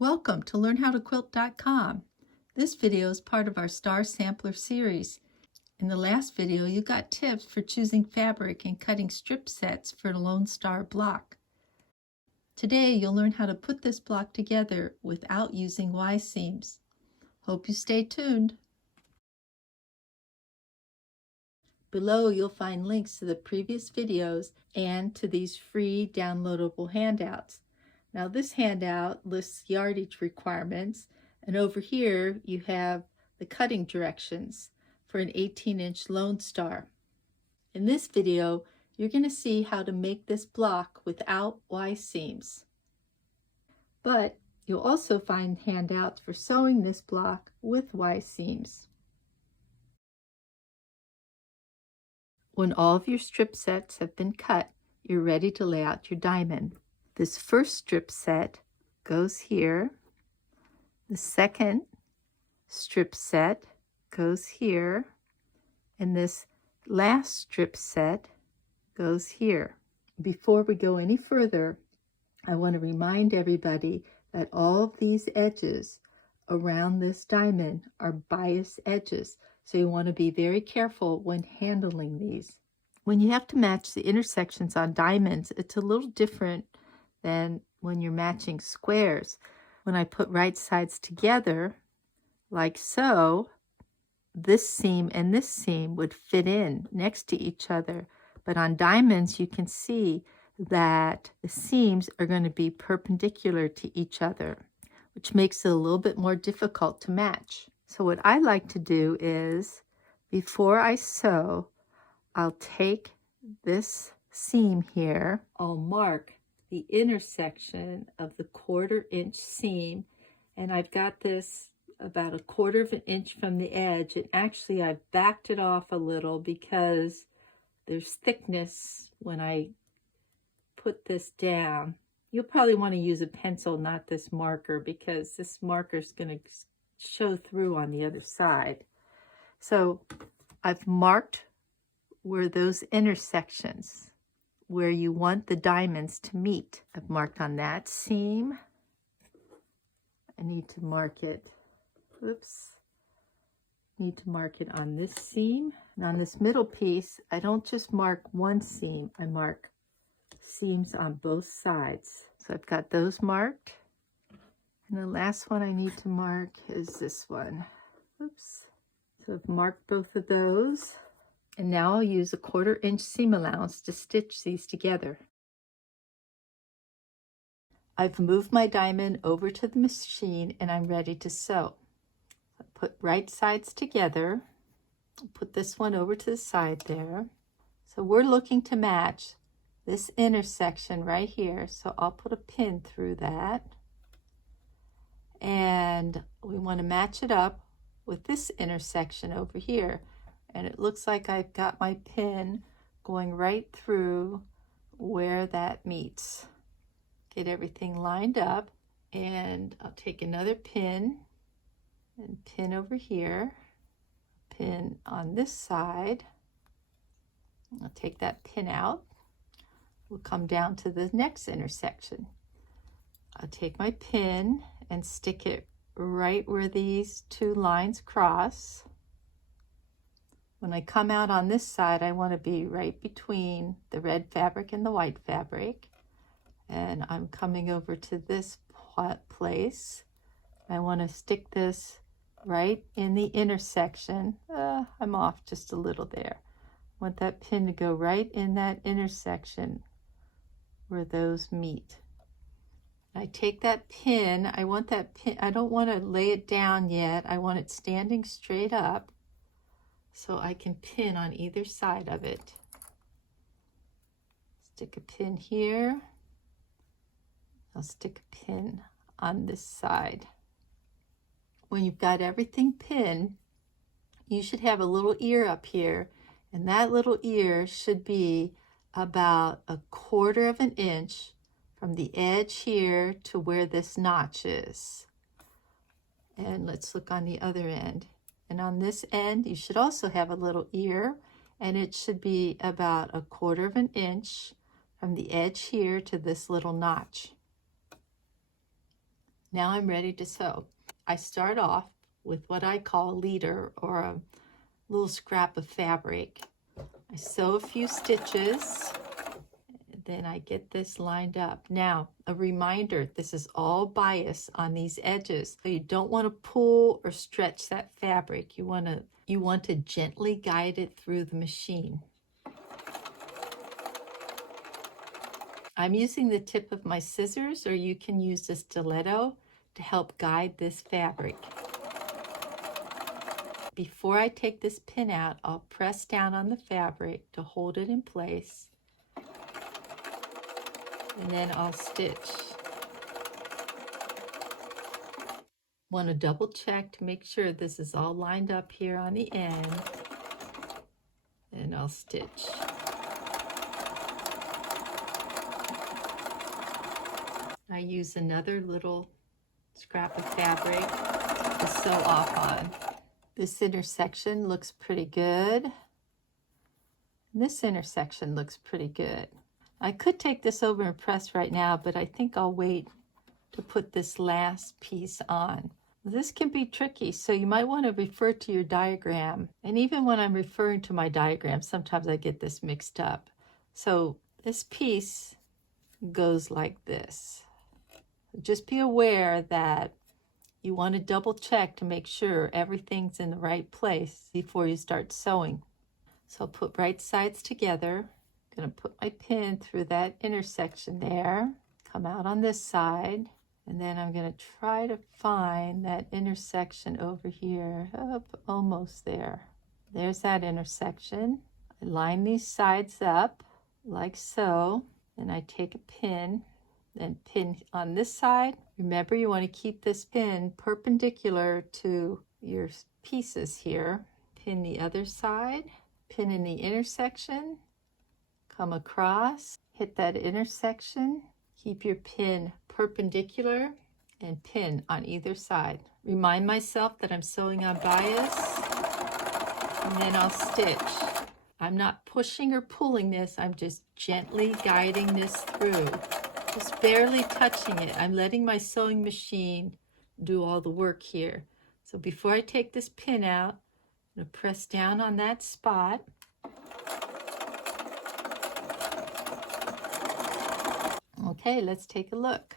Welcome to LearnHowToQuilt.com. This video is part of our Star Sampler series. In the last video, you got tips for choosing fabric and cutting strip sets for a Lone Star block. Today, you'll learn how to put this block together without using Y-seams. Hope you stay tuned. Below, you'll find links to the previous videos and to these free downloadable handouts. Now this handout lists yardage requirements, and over here you have the cutting directions for an 18-inch Lone Star. In this video, you're going to see how to make this block without Y-seams. But you'll also find handouts for sewing this block with Y-seams. When all of your strip sets have been cut, you're ready to lay out your diamond. This first strip set goes here. The second strip set goes here. And this last strip set goes here. Before we go any further, I want to remind everybody that all of these edges around this diamond are bias edges. So you want to be very careful when handling these. When you have to match the intersections on diamonds, it's a little different than when you're matching squares. When I put right sides together, like so, this seam and this seam would fit in next to each other. But on diamonds, you can see that the seams are going to be perpendicular to each other, which makes it a little bit more difficult to match. So what I like to do is, before I sew, I'll take this seam here, I'll mark the intersection of the 1/4 inch seam, and I've got this about 1/4 inch from the edge, and actually I've backed it off a little because there's thickness when I put this down. You'll probably want to use a pencil, not this marker, because this marker is going to show through on the other side. So I've marked where those intersections, where you want the diamonds to meet. I've marked on that seam. I need to mark it, need to mark it on this seam. And on this middle piece, I don't just mark one seam, I mark seams on both sides. So I've got those marked. And the last one I need to mark is this one. So I've marked both of those. And now I'll use a 1/4 inch seam allowance to stitch these together. I've moved my diamond over to the machine and I'm ready to sew. I put right sides together. Put this one over to the side there. So we're looking to match this intersection right here. So I'll put a pin through that. And we want to match it up with this intersection over here. And it looks like I've got my pin going right through where that meets. Get everything lined up, and I'll take another pin and pin over here, pin on this side. I'll take that pin out. We'll come down to the next intersection. I'll take my pin and stick it right where these two lines cross. When I come out on this side, I want to be right between the red fabric and the white fabric. And I'm coming over to this place. I want to stick this right in the intersection. I'm off just a little there. I want that pin to go right in that intersection where those meet. I take that pin, I want that pin, I don't want to lay it down yet. I want it standing straight up so I can pin on either side of it. Stick a pin here. I'll stick a pin on this side. When you've got everything pinned, you should have a little ear up here, and that little ear should be about 1/4 inch from the edge here to where this notch is. And let's look on the other end. And on this end, you should also have a little ear, and it should be about 1/4 inch from the edge here to this little notch. Now I'm ready to sew. I start off with what I call a leader, or a little scrap of fabric. I sew a few stitches, then I get this lined up. Now, a reminder, this is all bias on these edges. So you don't want to pull or stretch that fabric. You want to gently guide it through the machine. I'm using the tip of my scissors, or you can use a stiletto to help guide this fabric. Before I take this pin out, I'll press down on the fabric to hold it in place, and then I'll stitch. Want to double check to make sure this is all lined up here on the end, and I'll stitch. I use another little scrap of fabric to sew off on. This intersection looks pretty good. This intersection looks pretty good. I could take this over and press right now, but I think I'll wait to put this last piece on. This can be tricky, so you might want to refer to your diagram. And even when I'm referring to my diagram, sometimes I get this mixed up. So this piece goes like this. Just be aware that you want to double check to make sure everything's in the right place before you start sewing. So I'll put right sides together. I'm going to put my pin through that intersection there, come out on this side, and then I'm going to try to find that intersection over here, up almost there. There's that intersection. I line these sides up like so, and I take a pin and pin on this side. Remember, you want to keep this pin perpendicular to your pieces here. Pin the other side, pin in the intersection, come across, hit that intersection, keep your pin perpendicular, and pin on either side. Remind myself that I'm sewing on bias, and then I'll stitch. I'm not pushing or pulling this, I'm just gently guiding this through. Just barely touching it. I'm letting my sewing machine do all the work here. So before I take this pin out, I'm going to press down on that spot. Okay, let's take a look.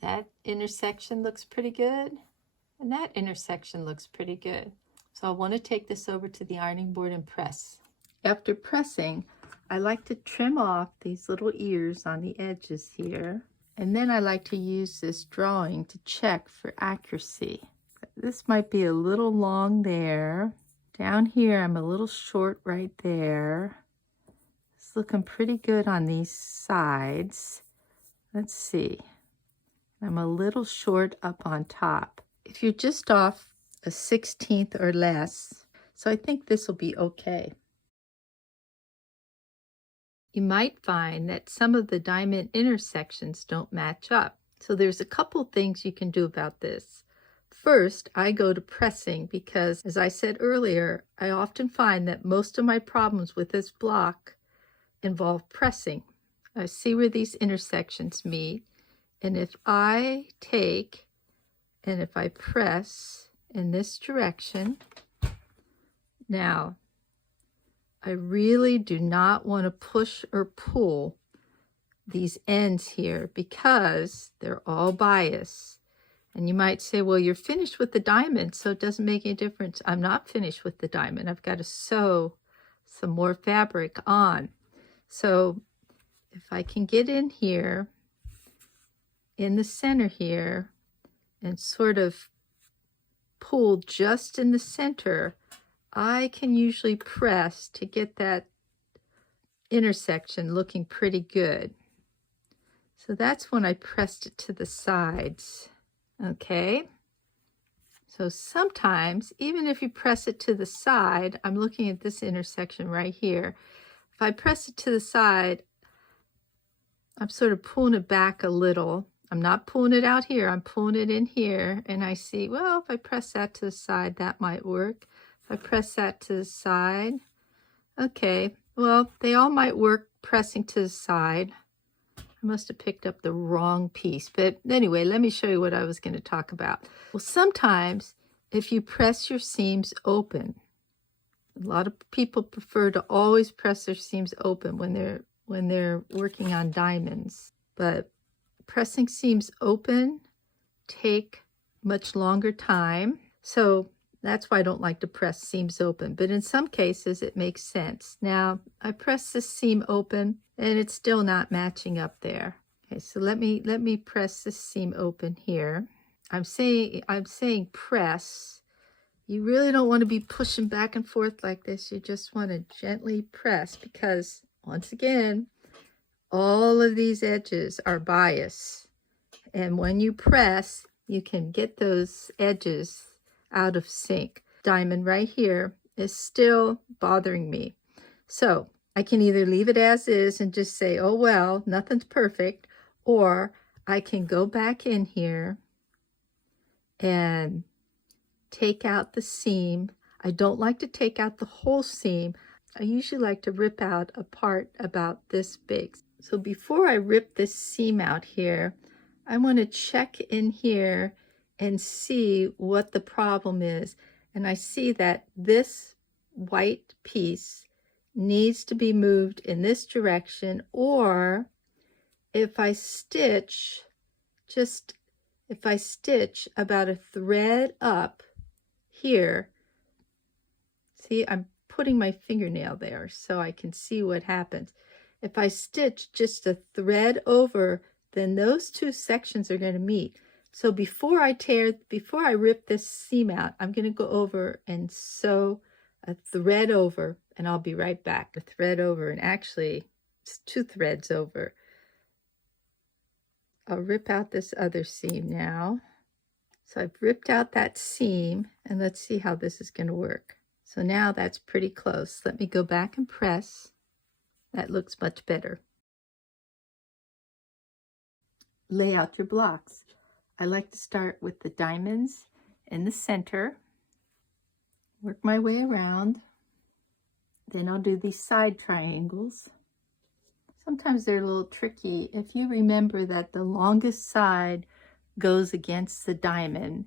That intersection looks pretty good, and that intersection looks pretty good. So I want to take this over to the ironing board and press. After pressing, I like to trim off these little ears on the edges here, and then I like to use this drawing to check for accuracy. This might be a little long there. Down here, I'm a little short right there. It's looking pretty good on these sides. Let's see. I'm a little short up on top. If you're just off a 1/16 or less, so I think this will be okay. You might find that some of the diamond intersections don't match up. So there's a couple things you can do about this. First, I go to pressing because, as I said earlier, I often find that most of my problems with this block involve pressing. I see where these intersections meet, and if I take and if I press in this direction, now I really do not want to push or pull these ends here because they're all bias. And you might say, well, you're finished with the diamond, so it doesn't make any difference. I'm not finished with the diamond. I've got to sew some more fabric on. So if I can get in here, in the center here, and sort of pull just in the center, I can usually press to get that intersection looking pretty good. So that's when I pressed it to the sides. Okay, so sometimes, even if you press it to the side, I'm looking at this intersection right here. If I press it to the side, I'm sort of pulling it back a little. I'm not pulling it out here, I'm pulling it in here, and I see, well, if I press that to the side, that might work. If I press that to the side, okay, well, they all might work pressing to the side. I must have picked up the wrong piece. But anyway, let me show you what I was going to talk about. Well, sometimes if you press your seams open, a lot of people prefer to always press their seams open when they're working on diamonds. But pressing seams open take much longer time. So that's why I don't like to press seams open. But in some cases, it makes sense. Now, I press this seam open, and it's still not matching up there. Okay, so let me press this seam open here. I'm saying press. You really don't want to be pushing back and forth like this. You just want to gently press because, once again, all of these edges are bias. And when you press, you can get those edges out of sync. Diamond right here is still bothering me. So I can either leave it as is and just say, oh, well, nothing's perfect, or I can go back in here and take out the seam. I don't like to take out the whole seam. I usually like to rip out a part about this big. So before I rip this seam out here, I want to check in here and see what the problem is. And I see that this white piece needs to be moved in this direction, or if I stitch about a thread up here, see, I'm putting my fingernail there so I can see what happens. If I stitch just a thread over, then those two sections are going to meet. So before I rip this seam out, I'm going to go over and sew a thread over, and I'll be right back. A thread over, and actually it's 2 threads over. I'll rip out this other seam now. So I've ripped out that seam, and let's see how this is going to work. So now that's pretty close. Let me go back and press. That looks much better. Lay out your blocks. I like to start with the diamonds in the center, work my way around, then I'll do these side triangles. Sometimes they're a little tricky. If you remember that the longest side goes against the diamond,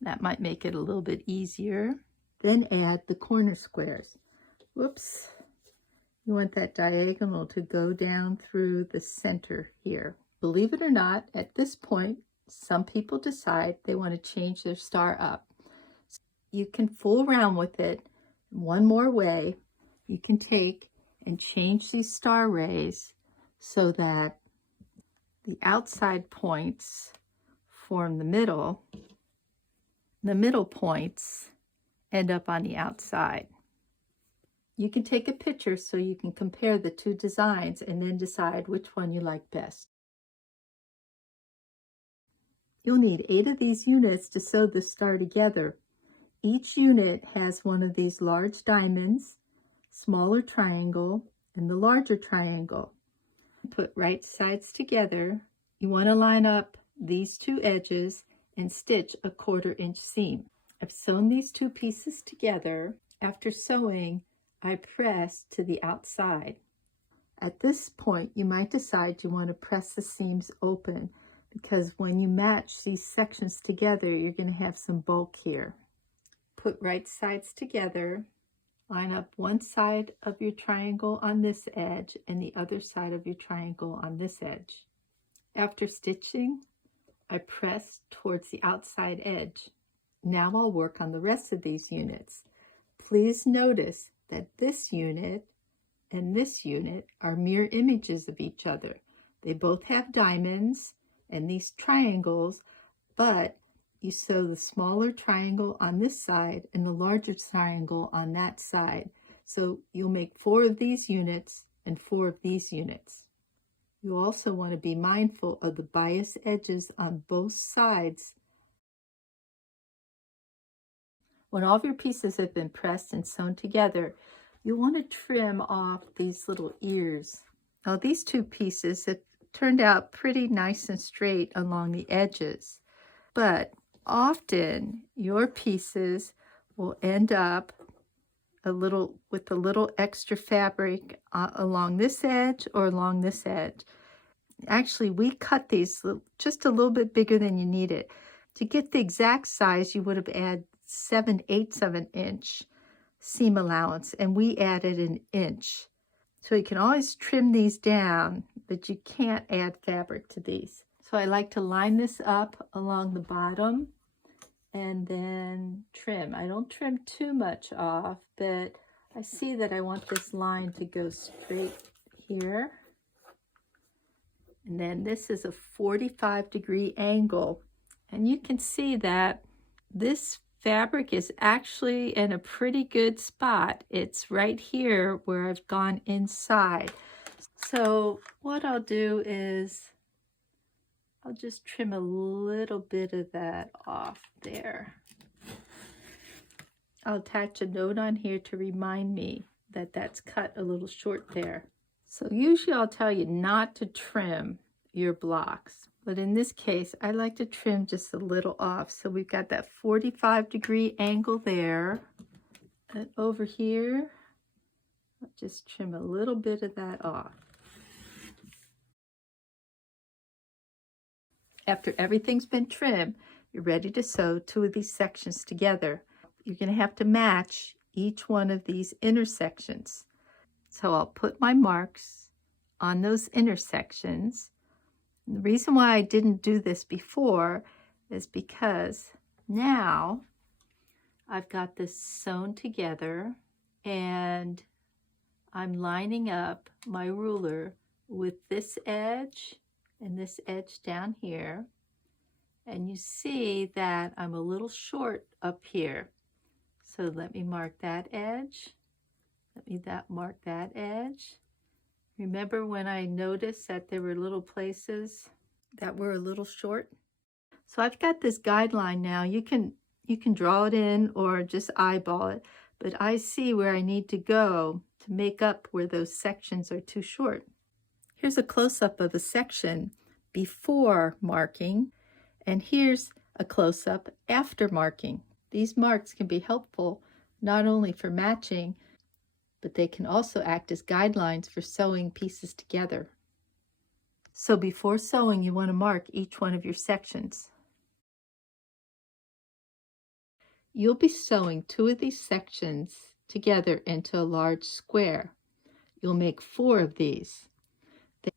that might make it a little bit easier. Then add the corner squares. Whoops. You want that diagonal to go down through the center here. Believe it or not, at this point, some people decide they want to change their star up. You can fool around with it one more way. You can take and change these star rays so that the outside points form the middle points end up on the outside. You can take a picture so you can compare the two designs and then decide which one you like best. You'll need 8 of these units to sew the star together. Each unit has one of these large diamonds, smaller triangle, and the larger triangle. Put right sides together. You want to line up these 2 edges and stitch a 1/4 inch seam. I've sewn these 2 pieces together. After sewing, I press to the outside. At this point, you might decide you want to press the seams open, because when you match these sections together, you're going to have some bulk here. Put right sides together. Line up one side of your triangle on this edge and the other side of your triangle on this edge. After stitching, I press towards the outside edge. Now I'll work on the rest of these units. Please notice that this unit and this unit are mirror images of each other. They both have diamonds and these triangles, but you sew the smaller triangle on this side and the larger triangle on that side. So you'll make 4 of these units and 4 of these units. You also want to be mindful of the bias edges on both sides. When all of your pieces have been pressed and sewn together, you want to trim off these little ears. Now these 2 pieces have turned out pretty nice and straight along the edges, but often your pieces will end up with a little extra fabric along this edge or along this edge. Actually, we cut these just a little bit bigger than you need it. To get the exact size, you would have added 7/8 of an inch seam allowance, and we added an inch. So you can always trim these down, but you can't add fabric to these. So I like to line this up along the bottom and then trim. I don't trim too much off, but I see that I want this line to go straight here. And then this is a 45-degree angle. And you can see that this fabric is actually in a pretty good spot. It's right here where I've gone inside. So what I'll do is I'll just trim a little bit of that off there. I'll attach a note on here to remind me that that's cut a little short there. So usually I'll tell you not to trim your blocks, but in this case, I like to trim just a little off. So we've got that 45-degree angle there. And over here, I'll just trim a little bit of that off. After everything's been trimmed, you're ready to sew 2 of these sections together. You're going to have to match each one of these intersections. So I'll put my marks on those intersections. And the reason why I didn't do this before is because now I've got this sewn together and I'm lining up my ruler with this edge and this edge down here. And you see that I'm a little short up here. So let me mark that edge. Let me mark that edge. Remember when I noticed that there were little places that were a little short? So I've got this guideline now. You can draw it in or just eyeball it, but I see where I need to go to make up where those sections are too short. Here's a close-up of a section before marking, and here's a close-up after marking. These marks can be helpful not only for matching, but they can also act as guidelines for sewing pieces together. So before sewing, you want to mark each one of your sections. You'll be sewing 2 of these sections together into a large square. You'll make 4 of these.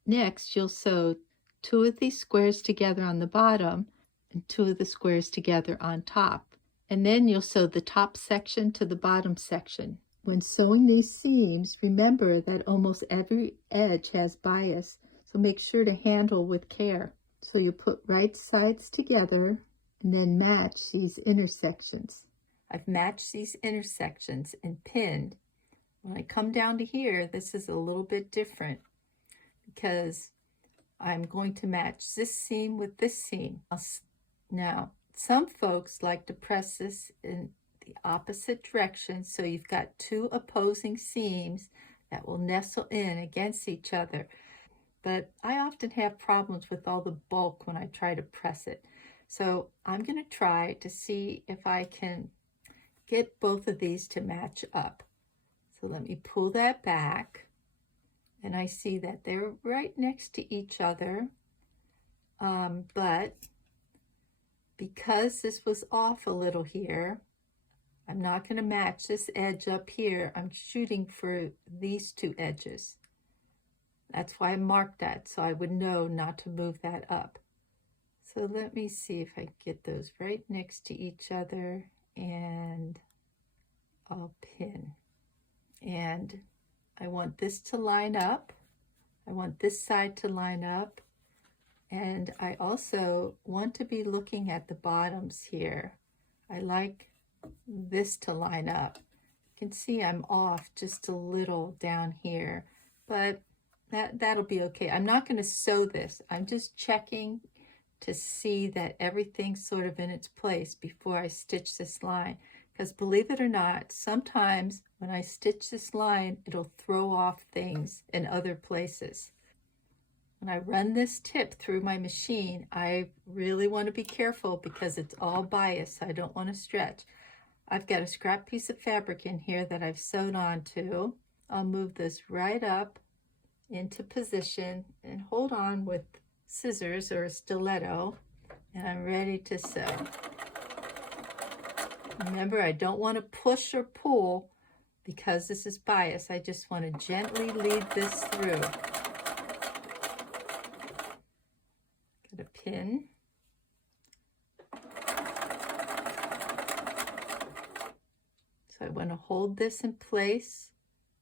Next, you'll sew 2 of these squares together on the bottom and 2 of the squares together on top. And then you'll sew the top section to the bottom section. When sewing these seams, remember that almost every edge has bias, so make sure to handle with care. So you put right sides together and then match these intersections. I've matched these intersections and pinned. When I come down to here, this is a little bit different because I'm going to match this seam with this seam. Now, some folks like to press this in the opposite direction, so you've got 2 opposing seams that will nestle in against each other. But I often have problems with all the bulk when I try to press it. So I'm going to try to see if I can get both of these to match up. So let me pull that back, and I see that they're right next to each other. But because this was off a little here, I'm not going to match this edge up here. I'm shooting for these 2 edges. That's why I marked that, so I would know not to move that up. So let me see if I get those right next to each other, and I'll pin. And I want this to line up. I want this side to line up. And I also want to be looking at the bottoms here. I like this to line up. You can see I'm off just a little down here, but that'll be okay. I'm not going to sew this. I'm just checking to see that everything's sort of in its place before I stitch this line. Because believe it or not, sometimes when I stitch this line, it'll throw off things in other places. When I run this tip through my machine, I really want to be careful because it's all biased. I don't want to stretch. I've got a scrap piece of fabric in here that I've sewn onto. I'll move this right up into position and hold on with scissors or a stiletto, and I'm ready to sew. Remember, I don't want to push or pull because this is bias. I just want to gently lead this through. Get a pin. So I want to hold this in place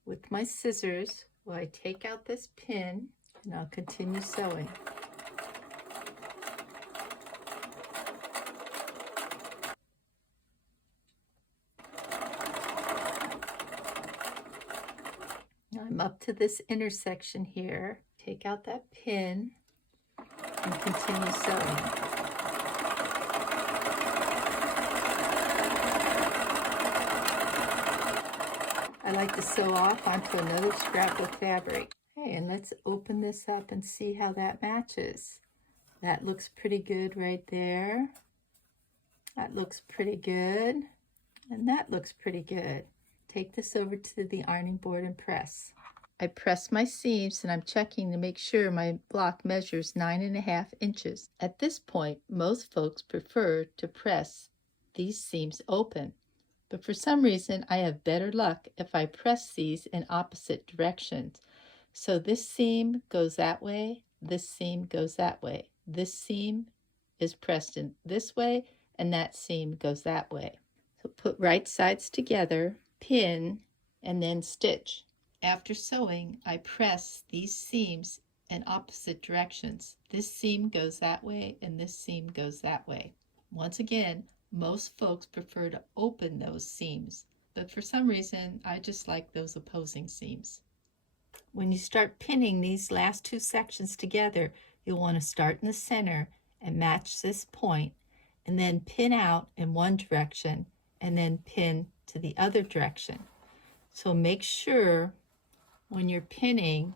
with my scissors while I take out this pin, and I'll continue sewing. Now I'm up to this intersection here. Take out that pin and continue sewing. I like to sew off onto another scrap of fabric. Okay, and let's open this up and see how that matches. That looks pretty good right there. That looks pretty good. And that looks pretty good. Take this over to the ironing board and press. I press my seams and I'm checking to make sure my block measures 9.5 inches. At this point, most folks prefer to press these seams open. But for some reason, I have better luck if I press these in opposite directions. So this seam goes that way, this seam goes that way. This seam is pressed in this way, and that seam goes that way. So put right sides together, pin, and then stitch. After sewing, I press these seams in opposite directions. This seam goes that way, and this seam goes that way. Once again, most folks prefer to open those seams, but for some reason, I just like those opposing seams. When you start pinning these last two sections together, you'll want to start in the center and match this point, and then pin out in one direction, and then pin to the other direction. So make sure when you're pinning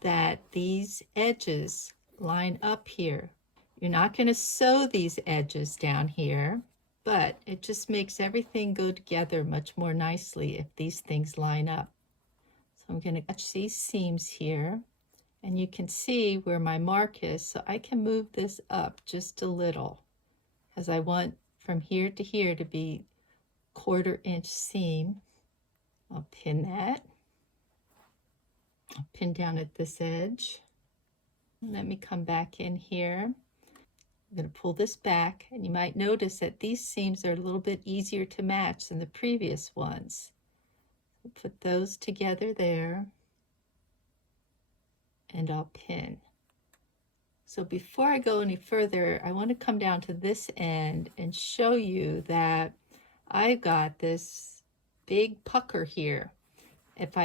that these edges line up here. You're not going to sew these edges down here, but it just makes everything go together much more nicely if these things line up. So I'm going to touch these seams here, and you can see where my mark is, so I can move this up just a little because I want from here to here to be 1/4 inch seam. I'll pin that. I'll pin down at this edge. Let me come back in here. I'm going to pull this back, and you might notice that these seams are a little bit easier to match than the previous ones. We'll put those together there, and I'll pin. So before I go any further, I want to come down to this end and show you that I've got this big pucker here. If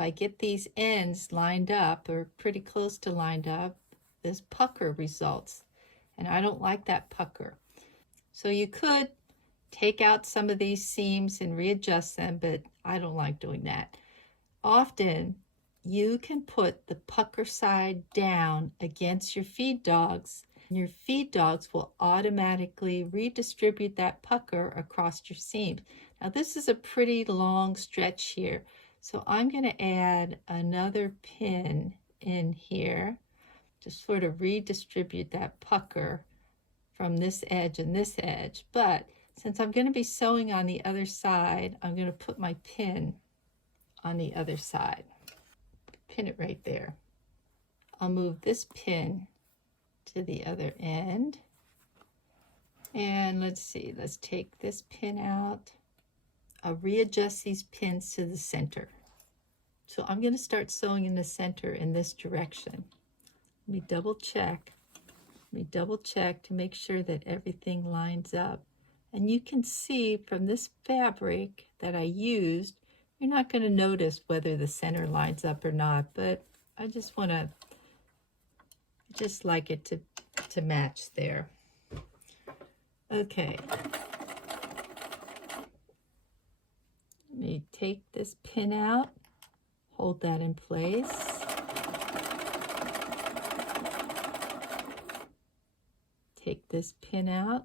I get these ends lined up or pretty close to lined up, this pucker results. And I don't like that pucker. So you could take out some of these seams and readjust them, but I don't like doing that. Often you can put the pucker side down against your feed dogs, and your feed dogs will automatically redistribute that pucker across your seams. Now this is a pretty long stretch here, so I'm going to add another pin in here to sort of redistribute that pucker from this edge and this edge. But since I'm going to be sewing on the other side, I'm going to put my pin on the other side. Pin it right there. I'll move this pin to the other end. And let's see, let's take this pin out. I'll readjust these pins to the center. So I'm going to start sewing in the center in this direction. Let me double check. Let me double check to make sure that everything lines up. And you can see from this fabric that I used, you're not going to notice whether the center lines up or not, but I just want to, just like it to match there. Okay. Let me take this pin out, hold that in place. Take this pin out,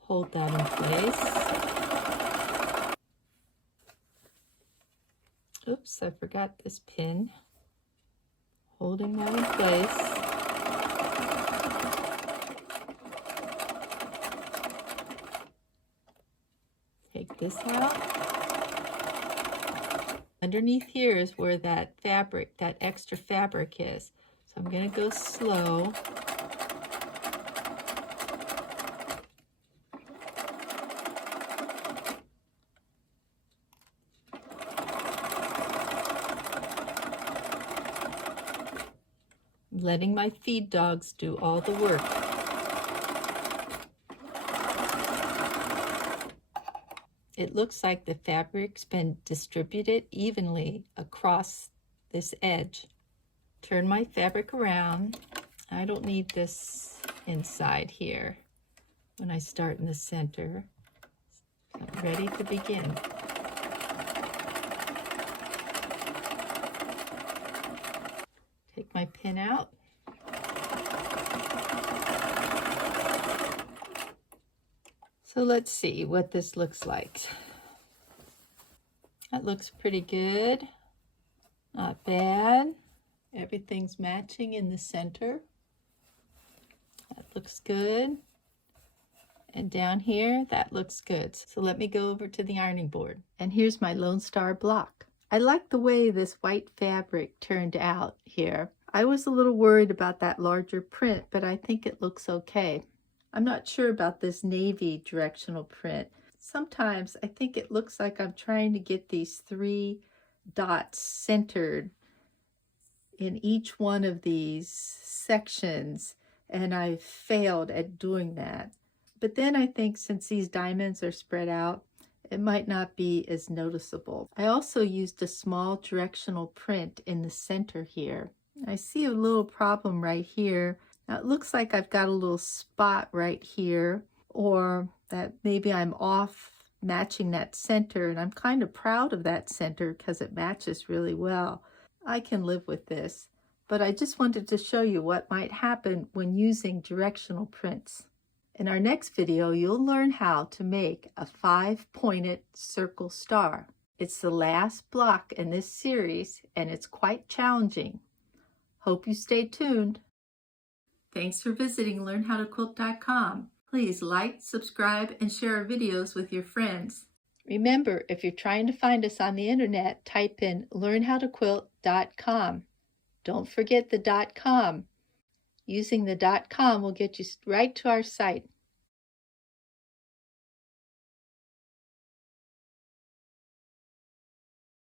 hold that in place. Oops, I forgot this pin. holding that in place. Take this out. Underneath here is where that fabric, that extra fabric is. So I'm going to go slow. Letting my feed dogs do all the work. It looks like the fabric's been distributed evenly across this edge. Turn my fabric around. I don't need this inside here when I start in the center. So I'm ready to begin. Take my pin out. So let's see what this looks like. That looks pretty good. Not bad. Everything's matching in the center. That looks good. And down here, that looks good. So let me go over to the ironing board. And here's my Lone Star block. I like the way this white fabric turned out here. I was a little worried about that larger print, but I think it looks okay. I'm not sure about this navy directional print. Sometimes I think it looks like I'm trying to get these 3 dots centered in each one of these sections, and I've failed at doing that. But then I think since these diamonds are spread out, it might not be as noticeable. I also used a small directional print in the center here. I see a little problem right here. Now it looks like I've got a little spot right here, or that maybe I'm off matching that center, and I'm kind of proud of that center because it matches really well. I can live with this, but I just wanted to show you what might happen when using directional prints. In our next video, you'll learn how to make a 5-pointed circle star. It's the last block in this series, and it's quite challenging. Hope you stay tuned. Thanks for visiting LearnHowToQuilt.com. Please like, subscribe, and share our videos with your friends. Remember, if you're trying to find us on the internet, type in LearnHowToQuilt.com. Don't forget the .com. Using the .com will get you right to our site.